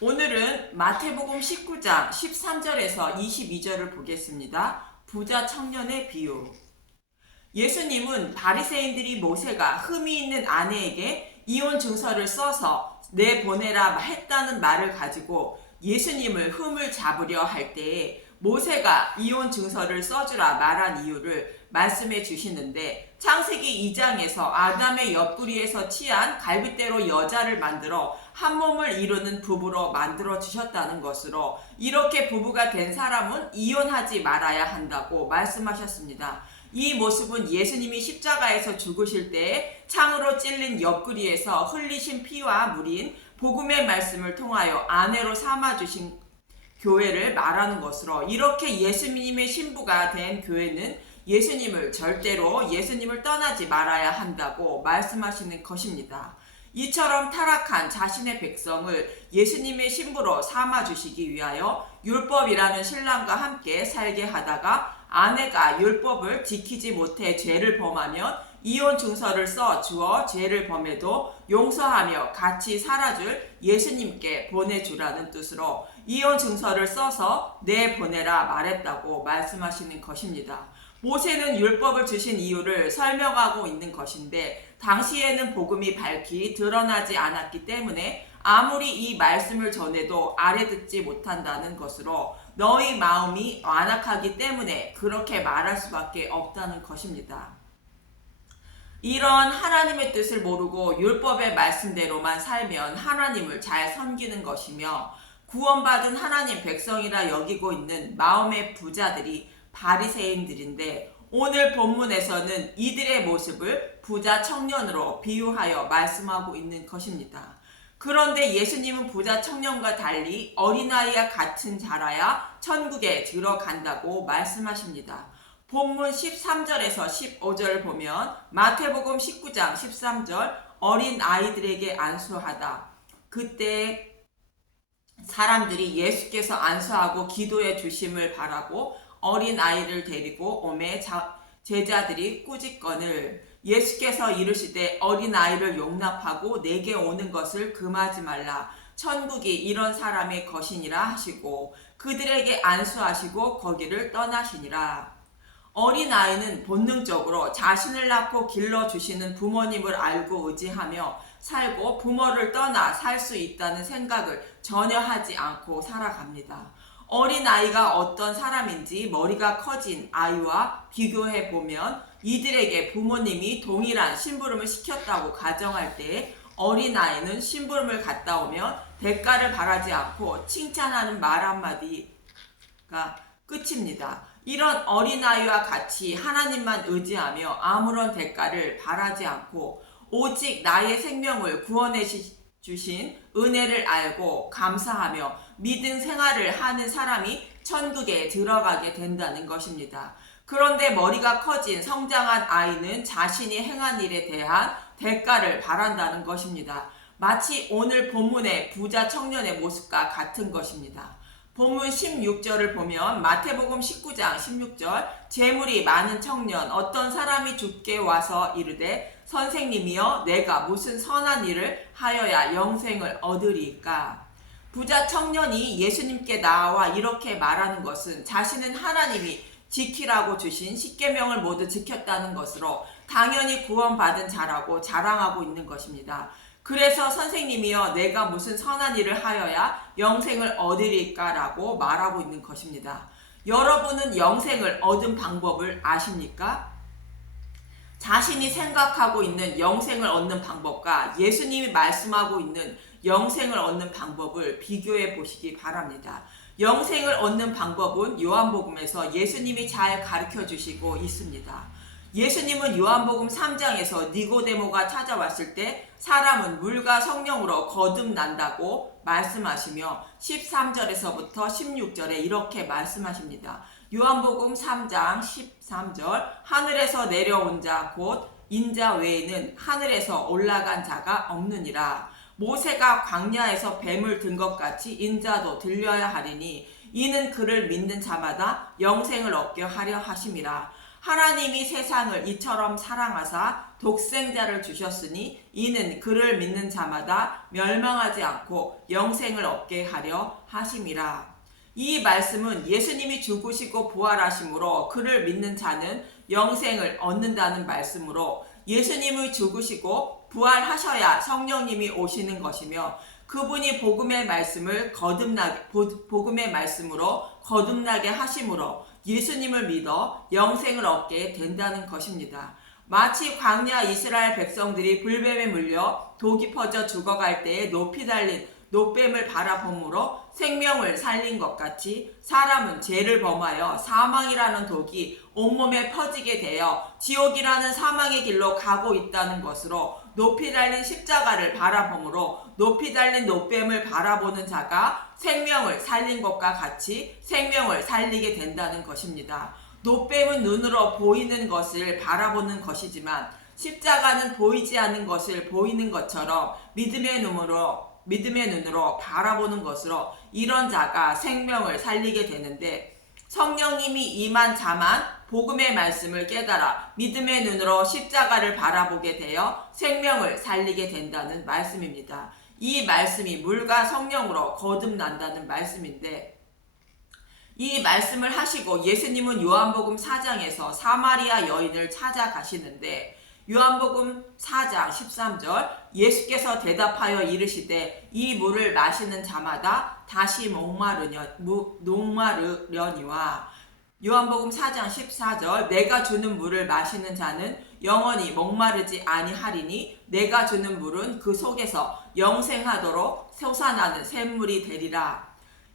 오늘은 마태복음 19장 13절에서 22절을 보겠습니다. 부자 청년의 비유. 예수님은 바리새인들이 모세가 흠이 있는 아내에게 이혼 증서를 써서 내보내라 했다는 말을 가지고 예수님을 흠을 잡으려 할 때에 모세가 이혼 증서를 써주라 말한 이유를 말씀해 주시는데, 창세기 2장에서 아담의 옆구리에서 치한 갈빗대로 여자를 만들어 한 몸을 이루는 부부로 만들어 주셨다는 것으로, 이렇게 부부가 된 사람은 이혼하지 말아야 한다고 말씀하셨습니다. 이 모습은 예수님이 십자가에서 죽으실 때 창으로 찔린 옆구리에서 흘리신 피와 물인 복음의 말씀을 통하여 아내로 삼아주신 교회를 말하는 것으로, 이렇게 예수님의 신부가 된 교회는 예수님을 떠나지 말아야 한다고 말씀하시는 것입니다. 이처럼 타락한 자신의 백성을 예수님의 신부로 삼아주시기 위하여 율법이라는 신랑과 함께 살게 하다가 아내가 율법을 지키지 못해 죄를 범하면 이혼 증서를 써 주어 죄를 범해도 용서하며 같이 살아줄 예수님께 보내주라는 뜻으로 이혼 증서를 써서 내보내라 말했다고 말씀하시는 것입니다. 모세는 율법을 주신 이유를 설명하고 있는 것인데, 당시에는 복음이 밝히 드러나지 않았기 때문에 아무리 이 말씀을 전해도 알아듣지 못한다는 것으로, 너희 마음이 완악하기 때문에 그렇게 말할 수밖에 없다는 것입니다. 이런 하나님의 뜻을 모르고 율법의 말씀대로만 살면 하나님을 잘 섬기는 것이며, 구원받은 하나님 백성이라 여기고 있는 마음의 부자들이 바리새인들인데, 오늘 본문에서는 이들의 모습을 부자 청년으로 비유하여 말씀하고 있는 것입니다. 그런데 예수님은 부자 청년과 달리 어린아이와 같은 자라야 천국에 들어간다고 말씀하십니다. 본문 13절에서 15절을 보면 마태복음 19장 13절, 어린 아이들에게 안수하다. 그때 사람들이 예수께서 안수하고 기도해 주심을 바라고 어린 아이를 데리고 오매 제자들이 꾸짖거늘, 예수께서 이르시되 어린 아이를 용납하고 내게 오는 것을 금하지 말라. 천국이 이런 사람의 것이니라 하시고 그들에게 안수하시고 거기를 떠나시니라. 어린 아이는 본능적으로 자신을 낳고 길러주시는 부모님을 알고 의지하며 살고 부모를 떠나 살 수 있다는 생각을 전혀 하지 않고 살아갑니다. 어린아이가 어떤 사람인지 머리가 커진 아이와 비교해 보면, 이들에게 부모님이 동일한 심부름을 시켰다고 가정할 때 어린아이는 심부름을 갔다 오면 대가를 바라지 않고 칭찬하는 말 한마디가 끝입니다. 이런 어린아이와 같이 하나님만 의지하며 아무런 대가를 바라지 않고 오직 나의 생명을 구원해 주신 은혜를 알고 감사하며 믿음 생활을 하는 사람이 천국에 들어가게 된다는 것입니다. 그런데 머리가 커진 성장한 아이는 자신이 행한 일에 대한 대가를 바란다는 것입니다. 마치 오늘 본문의 부자 청년의 모습과 같은 것입니다. 본문 16절을 보면 마태복음 19장 16절, 재물이 많은 청년 어떤 사람이 주께 와서 이르되 선생님이여 내가 무슨 선한 일을 하여야 영생을 얻으리까? 부자 청년이 예수님께 나와 이렇게 말하는 것은 자신은 하나님이 지키라고 주신 십계명을 모두 지켰다는 것으로 당연히 구원받은 자라고 자랑하고 있는 것입니다. 그래서 선생님이여 내가 무슨 선한 일을 하여야 영생을 얻으리까? 라고 말하고 있는 것입니다. 여러분은 영생을 얻은 방법을 아십니까? 자신이 생각하고 있는 영생을 얻는 방법과 예수님이 말씀하고 있는 영생을 얻는 방법을 비교해 보시기 바랍니다. 영생을 얻는 방법은 요한복음에서 예수님이 잘 가르쳐 주시고 있습니다. 예수님은 요한복음 3장에서 니고데모가 찾아왔을 때 사람은 물과 성령으로 거듭난다고 말씀하시며 13절에서부터 16절에 이렇게 말씀하십니다. 요한복음 3장 13절, 하늘에서 내려온 자 곧 인자 외에는 하늘에서 올라간 자가 없느니라. 모세가 광야에서 뱀을 든 것 같이 인자도 들려야 하리니 이는 그를 믿는 자마다 영생을 얻게 하려 하심이라. 하나님이 세상을 이처럼 사랑하사 독생자를 주셨으니 이는 그를 믿는 자마다 멸망하지 않고 영생을 얻게 하려 하심이라. 이 말씀은 예수님이 죽으시고 부활하심으로 그를 믿는 자는 영생을 얻는다는 말씀으로 예수님이 죽으시고 부활하셔야 성령님이 오시는 것이며 그분이 복음의 말씀으로 거듭나게 하심으로 예수님을 믿어 영생을 얻게 된다는 것입니다. 마치 광야 이스라엘 백성들이 불뱀에 물려 독이 퍼져 죽어갈 때에 높이 달린 노뱀을 바라봄으로 생명을 살린 것 같이 사람은 죄를 범하여 사망이라는 독이 온몸에 퍼지게 되어 지옥이라는 사망의 길로 가고 있다는 것으로 높이 달린 십자가를 바라봄으로 높이 달린 노뱀을 바라보는 자가 생명을 살린 것과 같이 생명을 살리게 된다는 것입니다. 노뱀은 눈으로 보이는 것을 바라보는 것이지만 십자가는 보이지 않는 것을 보이는 것처럼 믿음의 눈으로 바라보는 것으로 이런 자가 생명을 살리게 되는데 성령님이 임한 자만 복음의 말씀을 깨달아 믿음의 눈으로 십자가를 바라보게 되어 생명을 살리게 된다는 말씀입니다. 이 말씀이 물과 성령으로 거듭난다는 말씀인데 이 말씀을 하시고 예수님은 요한복음 4장에서 사마리아 여인을 찾아가시는데 요한복음 4장 13절 예수께서 대답하여 이르시되 이 물을 마시는 자마다 다시 목마르려니와 요한복음 4장 14절 내가 주는 물을 마시는 자는 영원히 목마르지 아니하리니 내가 주는 물은 그 속에서 영생하도록 솟아나는 샘물이 되리라.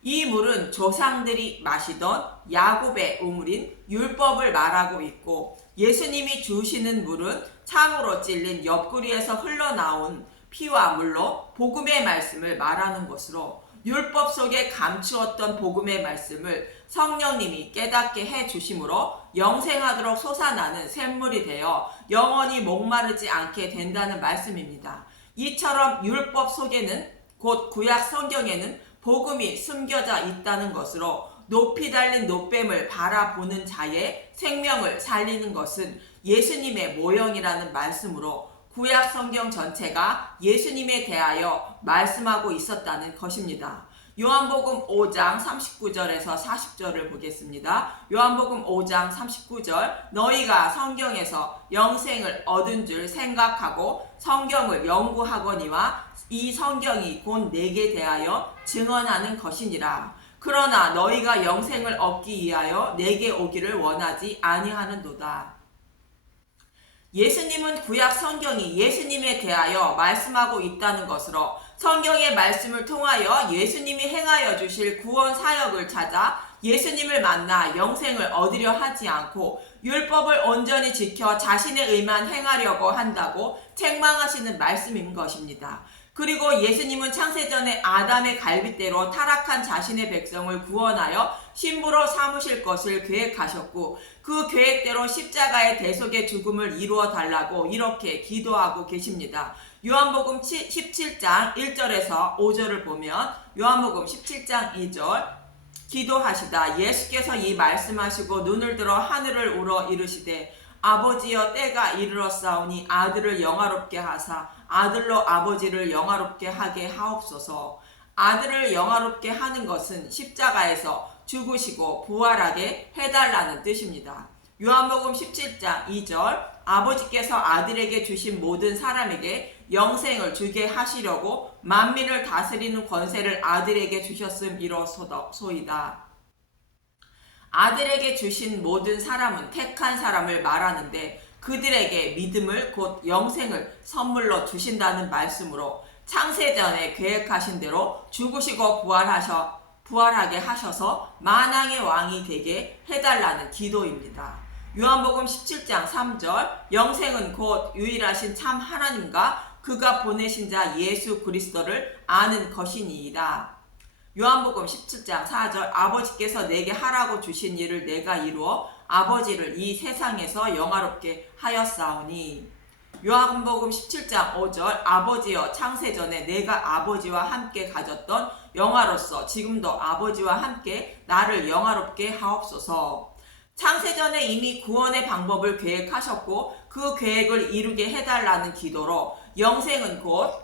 이 물은 조상들이 마시던 야곱의 우물인 율법을 말하고 있고 예수님이 주시는 물은 참으로 찔린 옆구리에서 흘러나온 피와 물로 복음의 말씀을 말하는 것으로 율법 속에 감추었던 복음의 말씀을 성령님이 깨닫게 해주심으로 영생하도록 솟아나는 샘물이 되어 영원히 목마르지 않게 된다는 말씀입니다. 이처럼 율법 속에는 곧 구약 성경에는 복음이 숨겨져 있다는 것으로 높이 달린 노뱀을 바라보는 자의 생명을 살리는 것은 예수님의 모형이라는 말씀으로 구약 성경 전체가 예수님에 대하여 말씀하고 있었다는 것입니다. 요한복음 5장 39절에서 40절을 보겠습니다. 요한복음 5장 39절 너희가 성경에서 영생을 얻은 줄 생각하고 성경을 연구하거니와 이 성경이 곧 내게 대하여 증언하는 것이니라. 그러나 너희가 영생을 얻기 위하여 내게 오기를 원하지 아니하는도다. 예수님은 구약 성경이 예수님에 대하여 말씀하고 있다는 것으로 성경의 말씀을 통하여 예수님이 행하여 주실 구원 사역을 찾아 예수님을 만나 영생을 얻으려 하지 않고 율법을 온전히 지켜 자신의 의만 행하려고 한다고 책망하시는 말씀인 것입니다. 그리고 예수님은 창세전에 아담의 갈빗대로 타락한 자신의 백성을 구원하여 신부로 삼으실 것을 계획하셨고 그 계획대로 십자가의 대속의 죽음을 이루어 달라고 이렇게 기도하고 계십니다. 요한복음 17장 1절에서 5절을 보면 요한복음 17장 2절 기도하시다 예수께서 이 말씀하시고 눈을 들어 하늘을 우러 이르시되 아버지여 때가 이르렀사오니 아들을 영화롭게 하사 아들로 아버지를 영화롭게 하게 하옵소서. 아들을 영화롭게 하는 것은 십자가에서 죽으시고 부활하게 해달라는 뜻입니다. 요한복음 17장 2절 아버지께서 아들에게 주신 모든 사람에게 영생을 주게 하시려고 만민을 다스리는 권세를 아들에게 주셨음이로소이다. 아들에게 주신 모든 사람은 택한 사람을 말하는데 그들에게 믿음을 곧 영생을 선물로 주신다는 말씀으로 창세전에 계획하신 대로 죽으시고 부활하게 하셔서 만왕의 왕이 되게 해달라는 기도입니다. 요한복음 17장 3절 영생은 곧 유일하신 참 하나님과 그가 보내신 자 예수 그리스도를 아는 것이니이다. 요한복음 17장 4절 아버지께서 내게 하라고 주신 일을 내가 이루어 아버지를 이 세상에서 영화롭게 하였사오니. 요한복음 17장 5절 아버지여 창세전에 내가 아버지와 함께 가졌던 영화로서 지금도 아버지와 함께 나를 영화롭게 하옵소서. 창세전에 이미 구원의 방법을 계획하셨고 그 계획을 이루게 해달라는 기도로 영생은 곧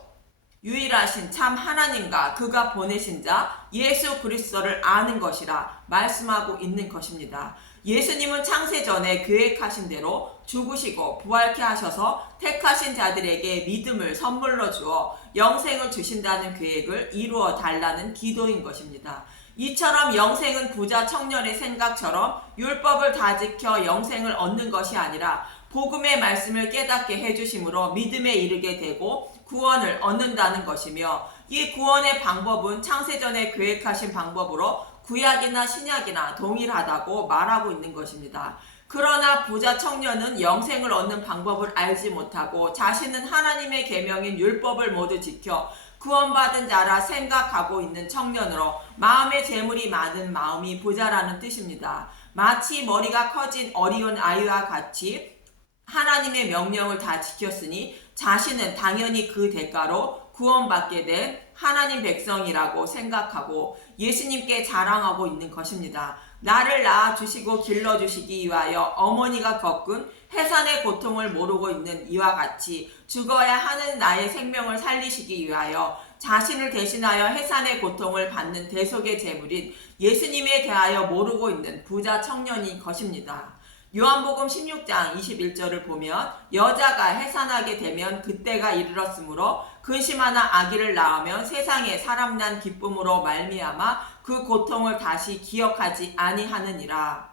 유일하신 참 하나님과 그가 보내신 자 예수 그리스도를 아는 것이라 말씀하고 있는 것입니다. 예수님은 창세전에 계획하신 대로 죽으시고 부활케 하셔서 택하신 자들에게 믿음을 선물로 주어 영생을 주신다는 계획을 이루어 달라는 기도인 것입니다. 이처럼 영생은 부자 청년의 생각처럼 율법을 다 지켜 영생을 얻는 것이 아니라 복음의 말씀을 깨닫게 해주심으로 믿음에 이르게 되고 구원을 얻는다는 것이며, 이 구원의 방법은 창세전에 계획하신 방법으로 구약이나 신약이나 동일하다고 말하고 있는 것입니다. 그러나 부자 청년은 영생을 얻는 방법을 알지 못하고 자신은 하나님의 계명인 율법을 모두 지켜 구원받은 자라 생각하고 있는 청년으로 마음의 재물이 많은 마음이 부자라는 뜻입니다. 마치 머리가 커진 어리운 아이와 같이 하나님의 명령을 다 지켰으니 자신은 당연히 그 대가로 구원받게 된 하나님 백성이라고 생각하고 예수님께 자랑하고 있는 것입니다. 나를 낳아주시고 길러주시기 위하여 어머니가 겪은 해산의 고통을 모르고 있는 이와 같이 죽어야 하는 나의 생명을 살리시기 위하여 자신을 대신하여 해산의 고통을 받는 대속의 제물인 예수님에 대하여 모르고 있는 부자 청년인 것입니다. 요한복음 16장 21절을 보면 여자가 해산하게 되면 그때가 이르렀으므로 근심하나 아기를 낳으면 세상에 사람 난 기쁨으로 말미암아 그 고통을 다시 기억하지 아니하느니라.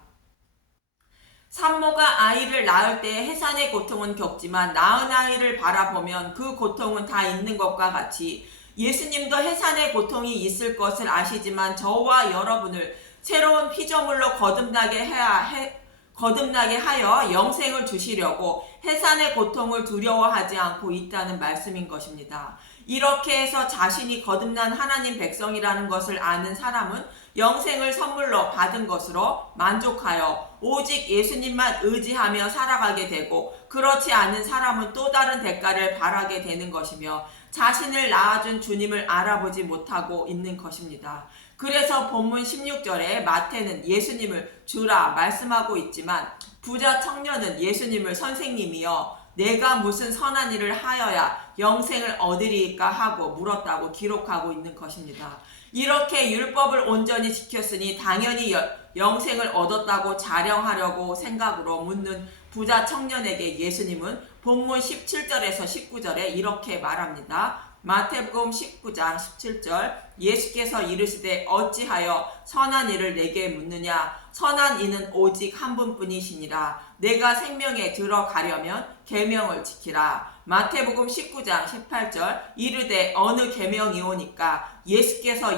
산모가 아이를 낳을 때 해산의 고통은 겪지만 낳은 아이를 바라보면 그 고통은 다 있는 것과 같이 예수님도 해산의 고통이 있을 것을 아시지만 저와 여러분을 새로운 피조물로 거듭나게 하여 영생을 주시려고 해산의 고통을 두려워하지 않고 있다는 말씀인 것입니다. 이렇게 해서 자신이 거듭난 하나님 백성이라는 것을 아는 사람은 영생을 선물로 받은 것으로 만족하여 오직 예수님만 의지하며 살아가게 되고, 그렇지 않은 사람은 또 다른 대가를 바라게 되는 것이며 자신을 낳아준 주님을 알아보지 못하고 있는 것입니다. 그래서 본문 16절에 마태는 예수님을 주라 말씀하고 있지만 부자 청년은 예수님을 선생님이여 내가 무슨 선한 일을 하여야 영생을 얻으리까 하고 물었다고 기록하고 있는 것입니다. 이렇게 율법을 온전히 지켰으니 당연히 영생을 얻었다고 자령하려고 생각으로 묻는 부자 청년에게 예수님은 본문 17절에서 19절에 이렇게 말합니다. 마태복음 19장 17절 예수께서 이르시되 어찌하여 선한 일을 내게 묻느냐 선한 이는 오직 한 분뿐이시니라. 내가 생명에 들어가려면 계명을 지키라. 마태복음 19장 18절 이르되 어느 계명이오니까 예수께서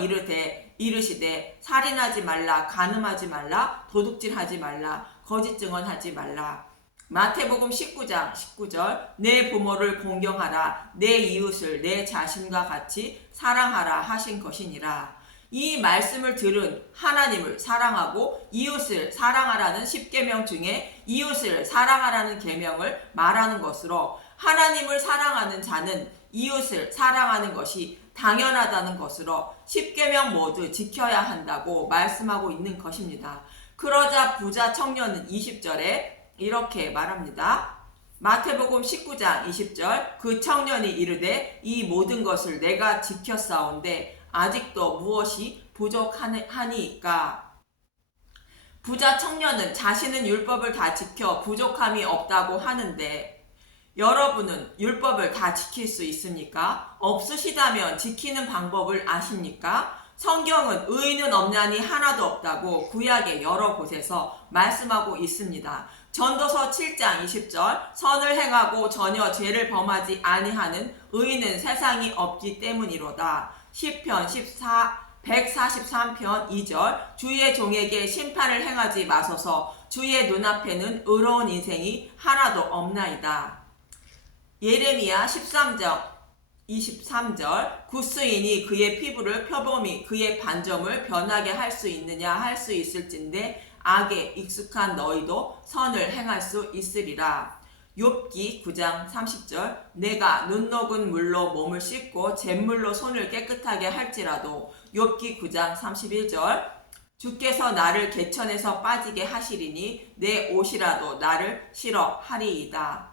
이르시되 살인하지 말라 간음하지 말라 도둑질하지 말라 거짓 증언하지 말라. 마태복음 19장 19절 내 부모를 공경하라 내 이웃을 내 자신과 같이 사랑하라 하신 것이니라. 이 말씀을 들은 하나님을 사랑하고 이웃을 사랑하라는 10계명 중에 이웃을 사랑하라는 계명을 말하는 것으로 하나님을 사랑하는 자는 이웃을 사랑하는 것이 당연하다는 것으로 10계명 모두 지켜야 한다고 말씀하고 있는 것입니다. 그러자 부자 청년은 20절에 이렇게 말합니다. 마태복음 19장 20절 그 청년이 이르되 이 모든 것을 내가 지켰사온데 아직도 무엇이 부족하니까. 부자 청년은 자신은 율법을 다 지켜 부족함이 없다고 하는데 여러분은 율법을 다 지킬 수 있습니까? 없으시다면 지키는 방법을 아십니까? 성경은 의인은 없나니 하나도 없다고 구약의 여러 곳에서 말씀하고 있습니다. 전도서 7장 20절 선을 행하고 전혀 죄를 범하지 아니하는 의인은 세상이 없기 때문이로다. 시편 143편 2절 주의 종에게 심판을 행하지 마소서 주의 눈앞에는 의로운 인생이 하나도 없나이다. 예레미야 13장 23절 구스인이 그의 피부를 표범이 그의 반점을 변하게 할 수 있느냐 할 수 있을진데 악에 익숙한 너희도 선을 행할 수 있으리라. 욥기 9장 30절 내가 눈 녹은 물로 몸을 씻고 잿물로 손을 깨끗하게 할지라도 욥기 9장 31절 주께서 나를 개천에서 빠지게 하시리니 내 옷이라도 나를 싫어하리이다.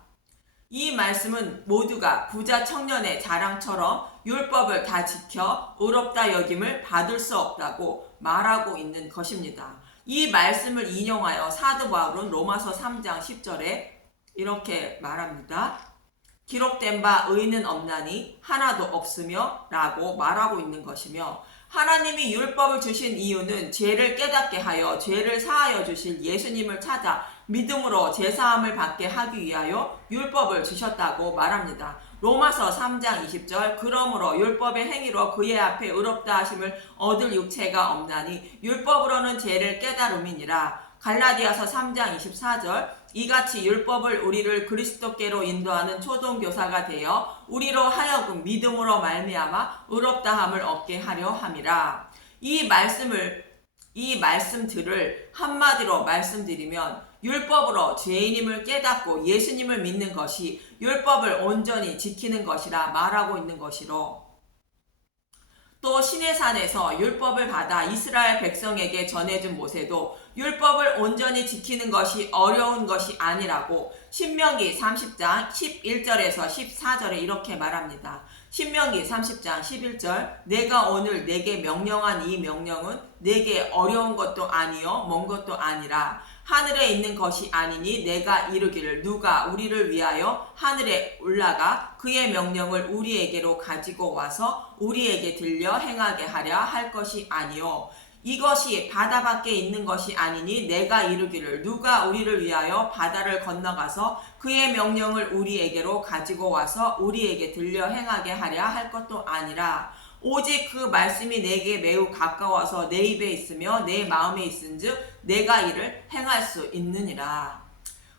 이 말씀은 모두가 부자 청년의 자랑처럼 율법을 다 지켜 의롭다 여김을 받을 수 없다고 말하고 있는 것입니다. 이 말씀을 인용하여 사도 바울은 로마서 3장 10절에 이렇게 말합니다. 기록된 바 의인은 없나니 하나도 없으며 라고 말하고 있는 것이며, 하나님이 율법을 주신 이유는 죄를 깨닫게 하여 죄를 사하여 주실 예수님을 찾아 믿음으로 제사함을 받게 하기 위하여 율법을 주셨다고 말합니다. 로마서 3장 20절 그러므로 율법의 행위로 그의 앞에 의롭다 하심을 얻을 육체가 없나니 율법으로는 죄를 깨달음이니라. 갈라디아서 3장 24절 이같이 율법을 우리를 그리스도께로 인도하는 초동교사가 되어 우리로 하여금 믿음으로 말미암아 의롭다함을 얻게 하려 함이라. 이 말씀들을 한마디로 말씀드리면 율법으로 죄인임을 깨닫고 예수님을 믿는 것이 율법을 온전히 지키는 것이라 말하고 있는 것이로, 또 시내산에서 율법을 받아 이스라엘 백성에게 전해준 모세도 율법을 온전히 지키는 것이 어려운 것이 아니라고 신명기 30장 11절에서 14절에 이렇게 말합니다. 신명기 30장 11절 내가 오늘 내게 명령한 이 명령은 내게 어려운 것도 아니요 먼 것도 아니라 하늘에 있는 것이 아니니 내가 이르기를 누가 우리를 위하여 하늘에 올라가 그의 명령을 우리에게로 가지고 와서 우리에게 들려 행하게 하려 할 것이 아니요 이것이 바다 밖에 있는 것이 아니니 내가 이르기를 누가 우리를 위하여 바다를 건너가서 그의 명령을 우리에게로 가지고 와서 우리에게 들려 행하게 하려 할 것도 아니라 오직 그 말씀이 내게 매우 가까워서 내 입에 있으며 내 마음에 있은즉 내가 이를 행할 수 있느니라.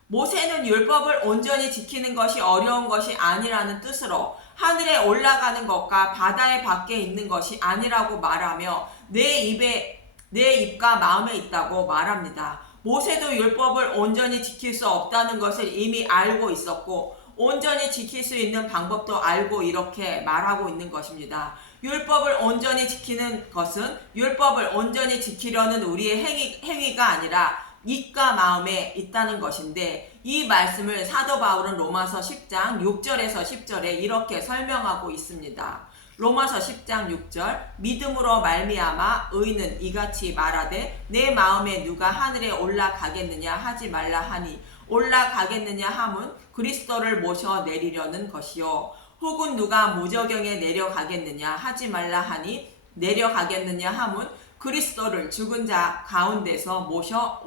모세는 율법을 온전히 지키는 것이 어려운 것이 아니라는 뜻으로 하늘에 올라가는 것과 바다의 밖에 있는 것이 아니라고 말하며 내 입과 마음에 있다고 말합니다. 모세도 율법을 온전히 지킬 수 없다는 것을 이미 알고 있었고 온전히 지킬 수 있는 방법도 알고 이렇게 말하고 있는 것입니다. 율법을 온전히 지키는 것은 율법을 온전히 지키려는 우리의 행위가 아니라 입과 마음에 있다는 것인데, 이 말씀을 사도 바울은 로마서 10장 6절에서 10절에 이렇게 설명하고 있습니다. 로마서 10장 6절 믿음으로 말미암아 의인은 이같이 말하되 내 마음에 누가 하늘에 올라가겠느냐 하지 말라 하니 올라가겠느냐 함은 그리스도를 모셔 내리려는 것이요 혹은 누가 무저경에 내려가겠느냐 하지 말라 하니 내려가겠느냐 함은 그리스도를 죽은 자 가운데서 모셔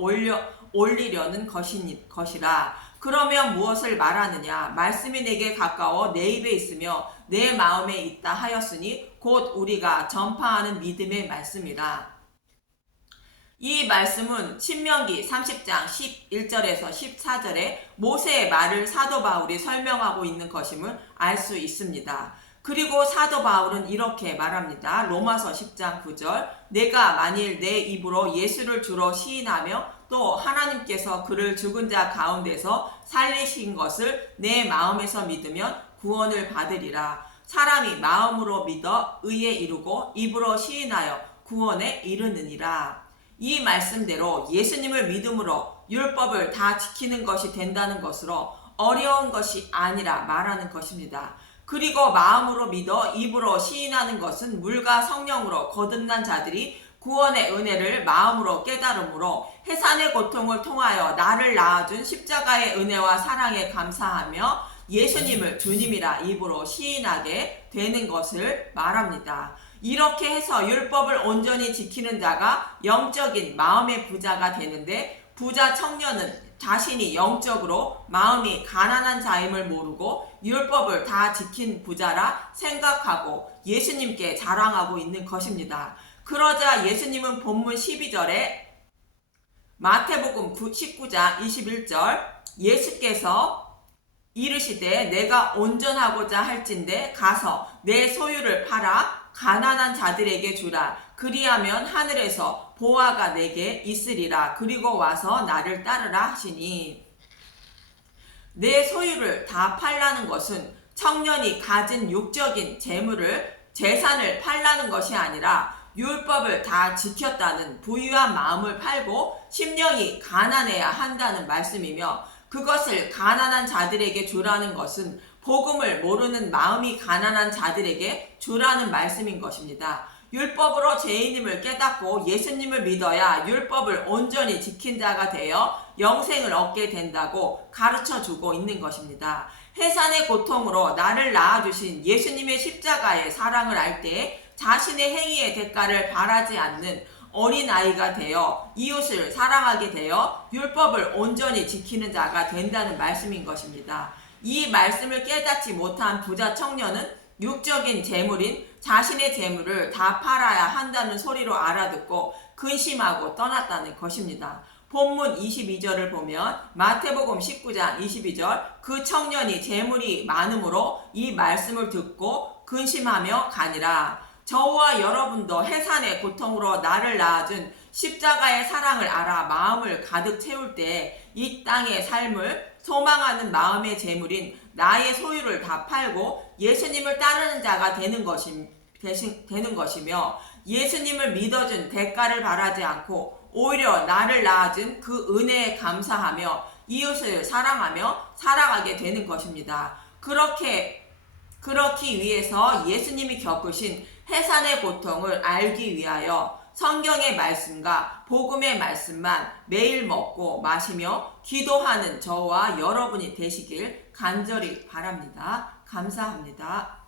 올리려는 것이라. 그러면 무엇을 말하느냐? 말씀이 내게 가까워 내 입에 있으며 내 마음에 있다 하였으니 곧 우리가 전파하는 믿음의 말씀이라. 이 말씀은 신명기 30장 11절에서 14절에 모세의 말을 사도 바울이 설명하고 있는 것임을 알 수 있습니다. 그리고 사도 바울은 이렇게 말합니다. 로마서 10장 9절 내가 만일 내 입으로 예수를 주로 시인하며 또 하나님께서 그를 죽은 자 가운데서 살리신 것을 내 마음에서 믿으면 구원을 받으리라. 사람이 마음으로 믿어 의에 이르고 입으로 시인하여 구원에 이르느니라. 이 말씀대로 예수님을 믿음으로 율법을 다 지키는 것이 된다는 것으로 어려운 것이 아니라 말하는 것입니다. 그리고 마음으로 믿어 입으로 시인하는 것은 물과 성령으로 거듭난 자들이 구원의 은혜를 마음으로 깨달음으로 해산의 고통을 통하여 나를 낳아준 십자가의 은혜와 사랑에 감사하며 예수님을 주님이라 입으로 시인하게 되는 것을 말합니다. 이렇게 해서 율법을 온전히 지키는 자가 영적인 마음의 부자가 되는데, 부자 청년은 자신이 영적으로 마음이 가난한 자임을 모르고 율법을 다 지킨 부자라 생각하고 예수님께 자랑하고 있는 것입니다. 그러자 예수님은 본문 12절에 마태복음 19장 21절 예수께서 이르시되 내가 온전하고자 할진대 가서 내 소유를 팔아 가난한 자들에게 주라. 그리하면 하늘에서 보화가 내게 있으리라. 그리고 와서 나를 따르라 하시니, 내 소유를 다 팔라는 것은 청년이 가진 육적인 재산을 팔라는 것이 아니라 율법을 다 지켰다는 부유한 마음을 팔고 심령이 가난해야 한다는 말씀이며, 그것을 가난한 자들에게 주라는 것은 복음을 모르는 마음이 가난한 자들에게 주라는 말씀인 것입니다. 율법으로 죄인임을 깨닫고 예수님을 믿어야 율법을 온전히 지킨 자가 되어 영생을 얻게 된다고 가르쳐 주고 있는 것입니다. 해산의 고통으로 나를 낳아주신 예수님의 십자가의 사랑을 알 때 자신의 행위의 대가를 바라지 않는 어린아이가 되어 이웃을 사랑하게 되어 율법을 온전히 지키는 자가 된다는 말씀인 것입니다. 이 말씀을 깨닫지 못한 부자 청년은 육적인 재물인 자신의 재물을 다 팔아야 한다는 소리로 알아듣고 근심하고 떠났다는 것입니다. 본문 22절을 보면 마태복음 19장 22절, 그 청년이 재물이 많으므로 이 말씀을 듣고 근심하며 가니라. 저와 여러분도 해산의 고통으로 나를 낳아준 십자가의 사랑을 알아 마음을 가득 채울 때 이 땅의 삶을 소망하는 마음의 재물인 나의 소유를 다 팔고 예수님을 따르는 자가 되는 것이며, 예수님을 믿어준 대가를 바라지 않고 오히려 나를 낳아준 그 은혜에 감사하며 이웃을 사랑하며 살아가게 되는 것입니다. 그렇기 위해서 예수님이 겪으신 해산의 고통을 알기 위하여 성경의 말씀과 복음의 말씀만 매일 먹고 마시며 기도하는 저와 여러분이 되시길 간절히 바랍니다. 감사합니다.